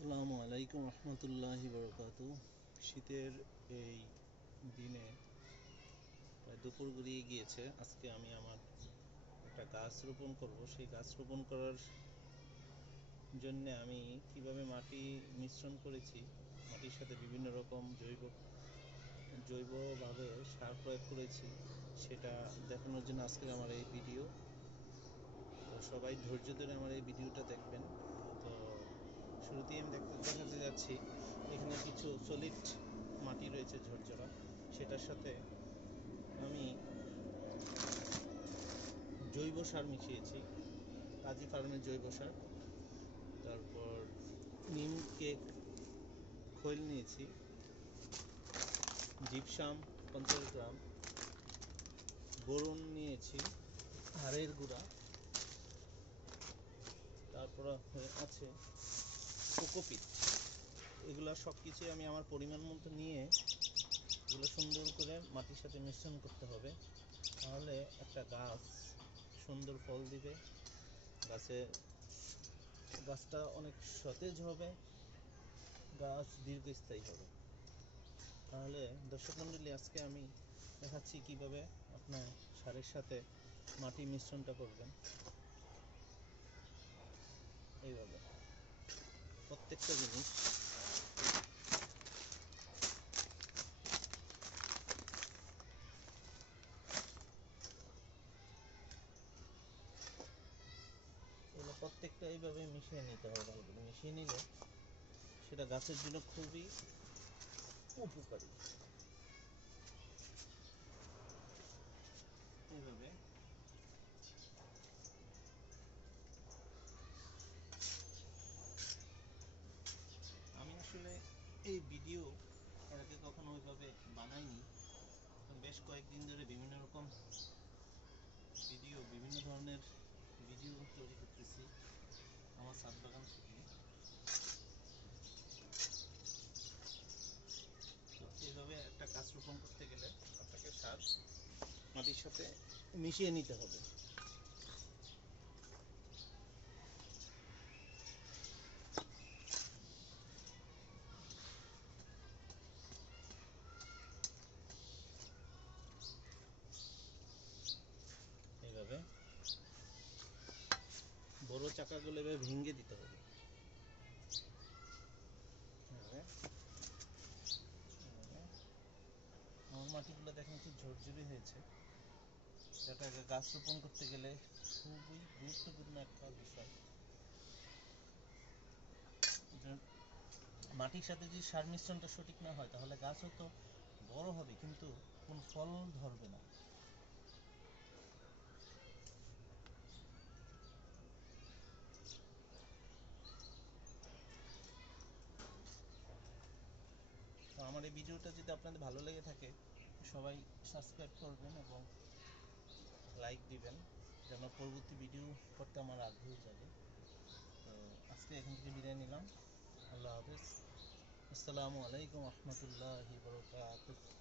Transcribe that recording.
আসসালামু আলাইকুম রহমতুল্লাহি বরকাতু। শীতের এই দিনে প্রায় দুপুর গড়িয়ে গিয়েছে। আজকে আমি আমার একটা গাছ রোপণ করব। সেই গাছ রোপণ করার জন্য আমি কিভাবে মাটি মিশ্রণ করেছি, মাটির সাথে বিভিন্ন রকম জৈবভাবে সার প্রয়োগ করেছি, সেটা দেখানোর জন্য আজকের আমার এই ভিডিও। তো সবাই ধৈর্য ধরে আমার এই ভিডিওটা দেখবেন। তো শুরুতেই আমি দেখাতে যাচ্ছি, এখানে কিছু সলিড মাটি রয়েছে ঝরঝরা, সেটার সাথে আমি জৈব সার মিশিয়েছি, কাজী ফার্মের জৈব সার। তারপর নিম কেক খৈল নিয়েছি, জিপসাম 50 গ্রাম, বোরন নিয়েছি, হাড়ের গুঁড়া, তারপর আছে কোকোপিট। এগুলো সব কিছুই আমি আমার পরিমাণ মতো নিয়ে এগুলো সুন্দর করে মাটির সাথে মিশ্রণ করতে হবে, তাহলে একটা গাছ সুন্দর ফল দিবে, গাছটা অনেক সতেজ হবে, গাছ দীর্ঘস্থায়ী হবে। তাহলে দর্শক মণ্ডলী, আজকে আমি দেখাচ্ছি কিভাবে আপনার সারের সাথে মাটি মিশ্রণটা করবেন। এইভাবে প্রত্যেকটা জিনিস এইভাবে মিশিয়ে নিতে হবে। ভালো করে মিশিয়ে নিলে সেটা গাছের জন্য খুবই উপকারী। এইভাবে আমি আসলে এই ভিডিও এর আগে কখনো ওইভাবে বানাইনি। বেশ কয়েকদিন ধরে বিভিন্ন ধরনের ভিডিও তৈরি করতেছি আমার ছাদ বাগান থেকে। তো এইভাবে একটা গাছ রোপণ করতে গেলে আপনাকে সার মাটির সাথে মিশিয়ে নিতে হবে। এইভাবে বড় চাকাগুলো এভাবে ভেঙে দিতে হবে। আমার মাটিগুলো দেখেন খুব ঝরঝরি হয়েছে। যেটা গাছ রোপণ করতে গেলে খুবই গুরুত্বপূর্ণ একটা বিষয়। মাটির সাথে যদি সার মিশ্রণটা সঠিক না হয়, তাহলে গাছ হয়তো বড় হবে কিন্তু কোনো ফল ধরবে না। তো আমার এই ভিডিওটা যদি আপনাদের ভালো লেগে থাকে, সবাই সাবস্ক্রাইব করবেন এবং লাইক দিবেন, যেন পরবর্তী ভিডিও করতে আমার আগ্রহ জাগে। তো আজকে এখান থেকে বিদায় নিলাম। আল্লাহ হাফেজ। আসসালামু আলাইকুম রহমতুল্লাহি বরকাতুহু।